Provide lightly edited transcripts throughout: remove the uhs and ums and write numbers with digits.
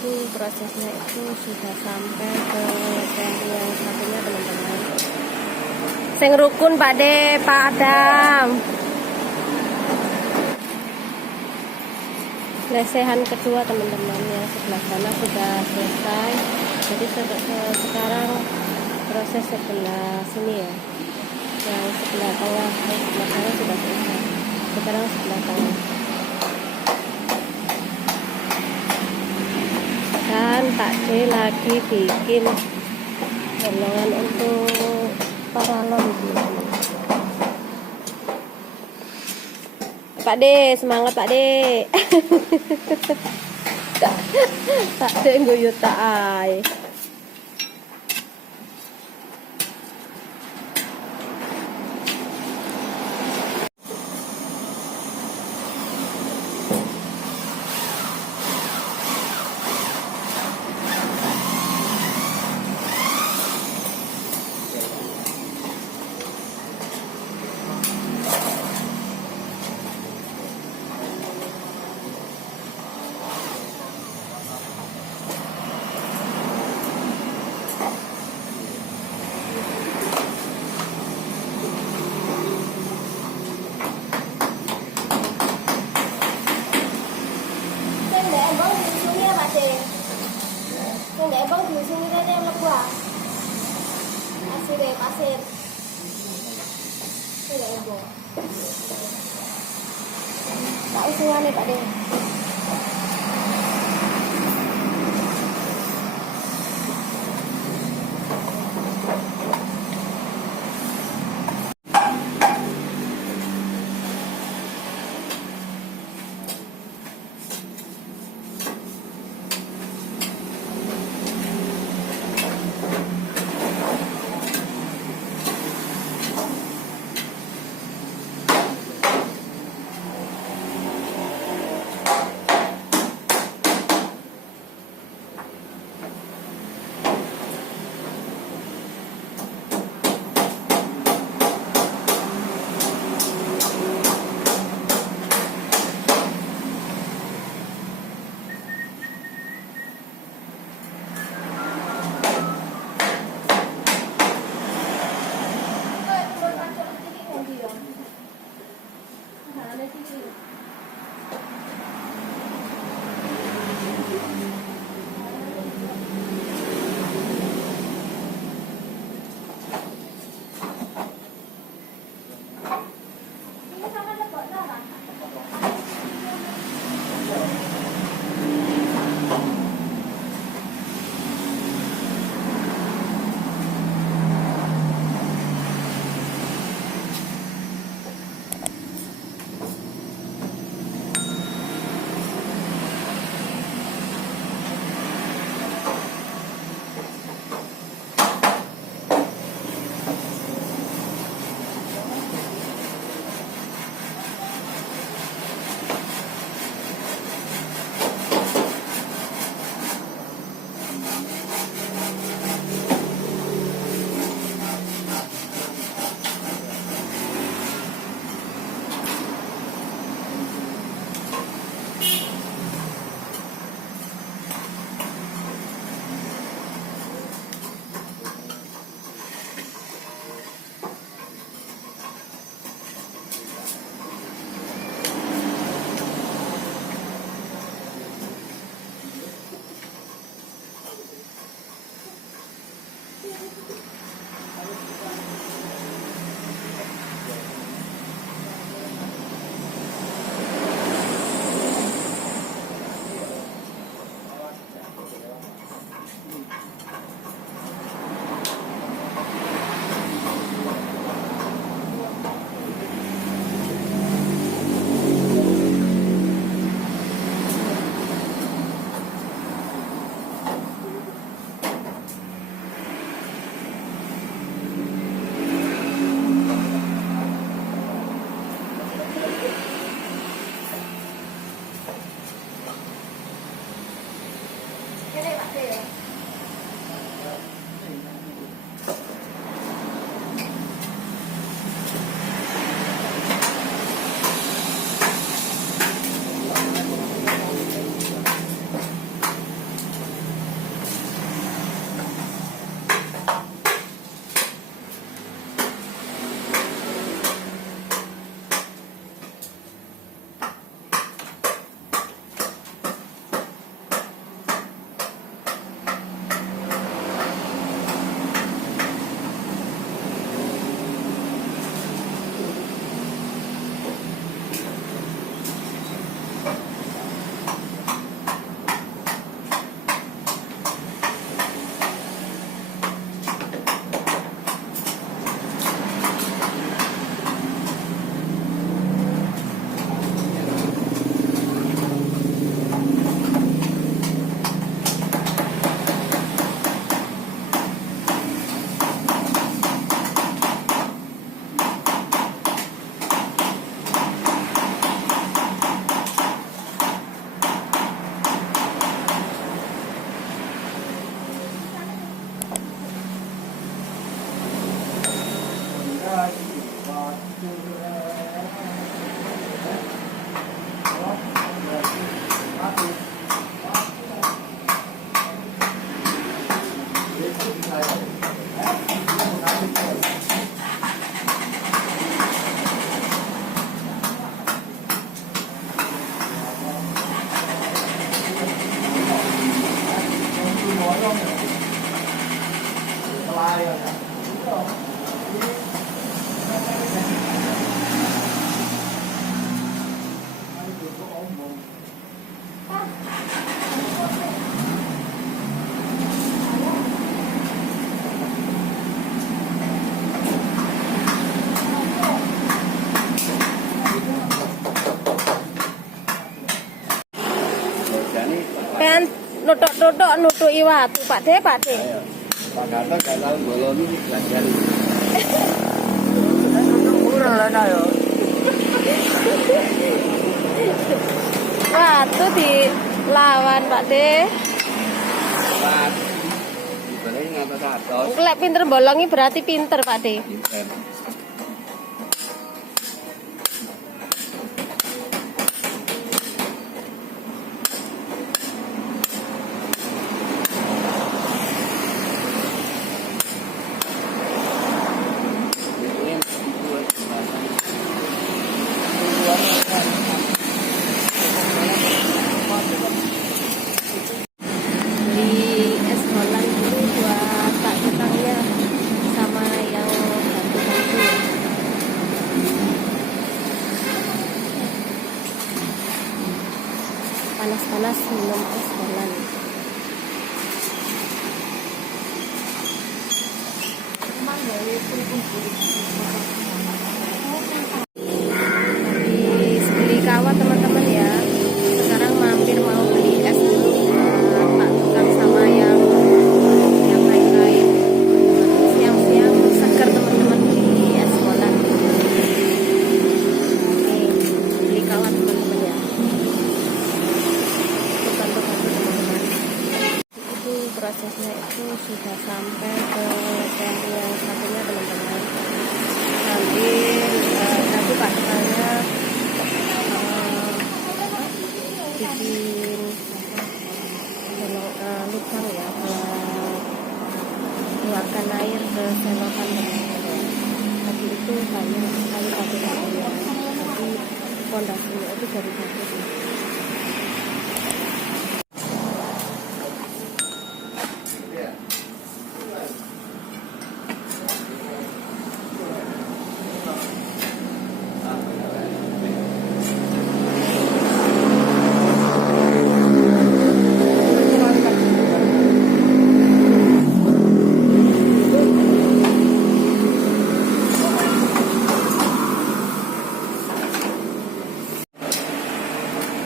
itu prosesnya itu sudah sampai ke tembok yang satunya teman-teman. Sing rukun Pak De, Pak Adam. Lesehan kedua teman-teman, yang sebelah sana sudah selesai. Jadi sekarang proses sebelah sini ya, yang sebelah tengah, yang sebelah sana sudah selesai. Sekarang sebelah tengah. Dan Pak D lagi bikin bolongan untuk paralon gitu. Pak D, semangat Pak D. Pak D nguyut tak ai. Enggak bang di sini kan yang lebah pasir deh pasir enggak bang tak usungannya Pak deh. tok nutuki watu, Pak De, Pak De. Ayo. Pak Gatot gak tahu boloni belajar. Kurang lah ayo. Watu dilawan, Pak De. Pas. Boleh ngatas atos. Lek pinter bolongi berarti pinter, Pak De. Pinter. Beli es Holland dulu buat tak ketangnya sama yang bantu-bantu. Panas-panas minum es Holland. Habis beli kawat teman-teman ya. Sekarang mampir mau beli es dulu buat tak tukang sama yang lain-lain. Siang-siang seger teman-teman beli es Holland. Oke, beli kawat teman-teman ya. Bantu-bantu teman-teman. Itu prosesnya itu sudah sampai ke level yang satunya teman-teman. Sambil tadi Pak Tukangnya bikin lubang ya buat keluarkan air ke selokan teman-teman. Tadi itu hanya sekali pakai ya. Jadi fondasinya itu dari batu.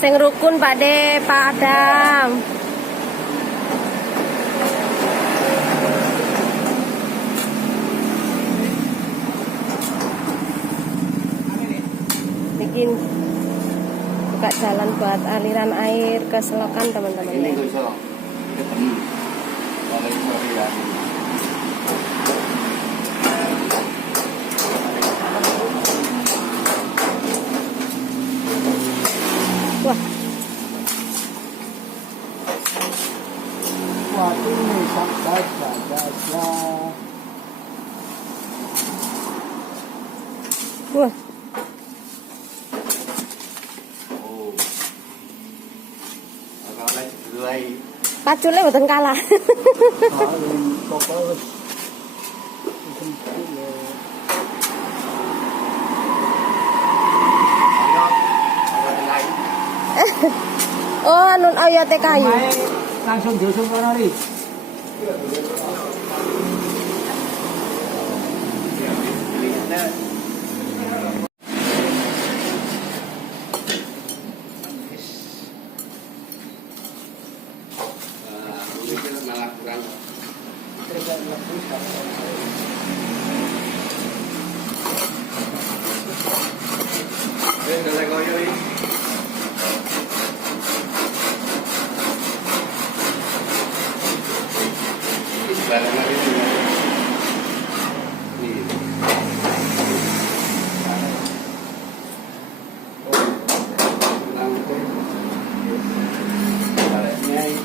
Sing rukun Pak De, Pak Adam. Bikin buka jalan buat aliran air ke selokan teman-teman Ini ya. bisa ketemu. Kalau itu ya. Wah, Waktu ini sampai saja. wah. Oh. Kalau lagi mulai Pacule mboten kalah. paling pokok Oh, anu oyote kayu. langsung diusung ke nari. Malah kurang. Udah koyo ini. Barengan ini ya. Nih. Langsung. Baliknya ini.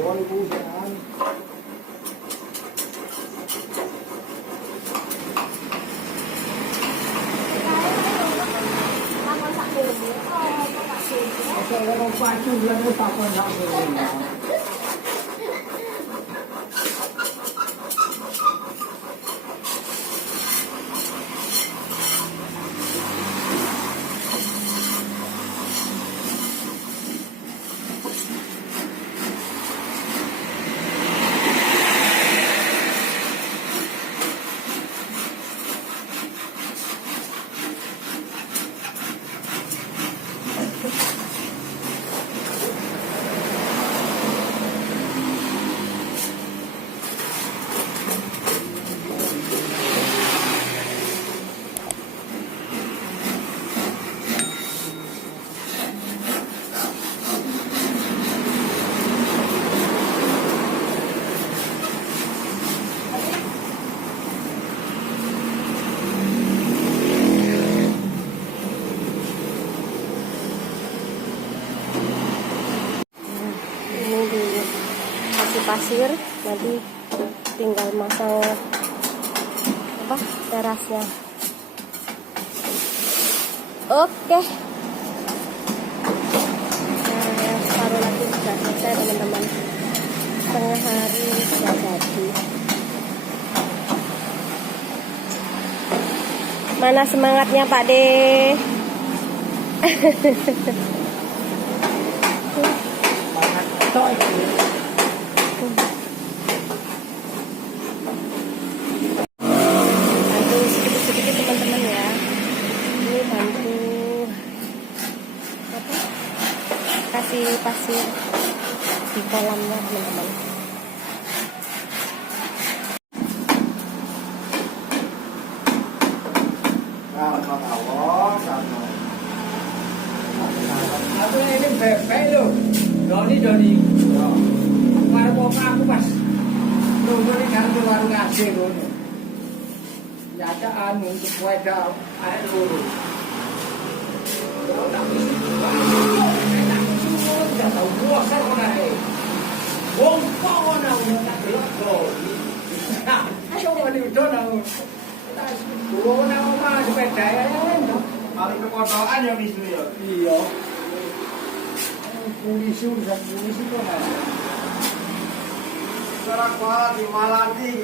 Makan sak dulu. Oh, makan dulu. Ini dikasih pasir, nanti tinggal masang apa terasnya. Oke. Nah, separuh lagi sudah selesai teman-teman. Setengah hari sudah jadi. Mana semangatnya Pak De? Bantu sedikit-sedikit teman-teman ya. Ini bantu apa? Kasih pasir di kolamnya teman-teman. Aku ini bebek lho. Doni. Kemarin mau aku pas nunggu di kantor baru ngasih ngono. Nyata anu untuk weda air luru. Tak bisa. Tak tahu buah kan orang ini. Wong kau nak tak gelap kau. Coba di udara. Gua nak mah sepeda ya. Paling kepotokan ya misu ya. Iya. Polisi urusan polisi kok nggak ada. Sekarang malah di Malati.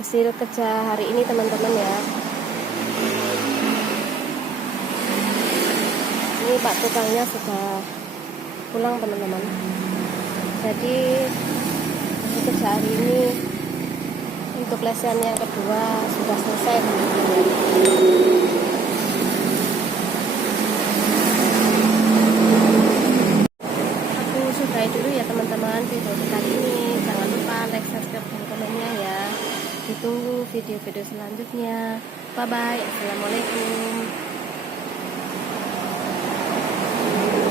hasil kerja hari ini teman-teman ya. Ini Pak tukangnya sudah pulang teman-teman. Jadi hasil kerja hari ini untuk lesehan yang kedua sudah selesai teman-teman. Aku sudahi dulu ya teman-teman video kali ini. Jangan lupa like, subscribe, dan komennya ya. Ditunggu video-video selanjutnya. Bye bye. Assalamualaikum.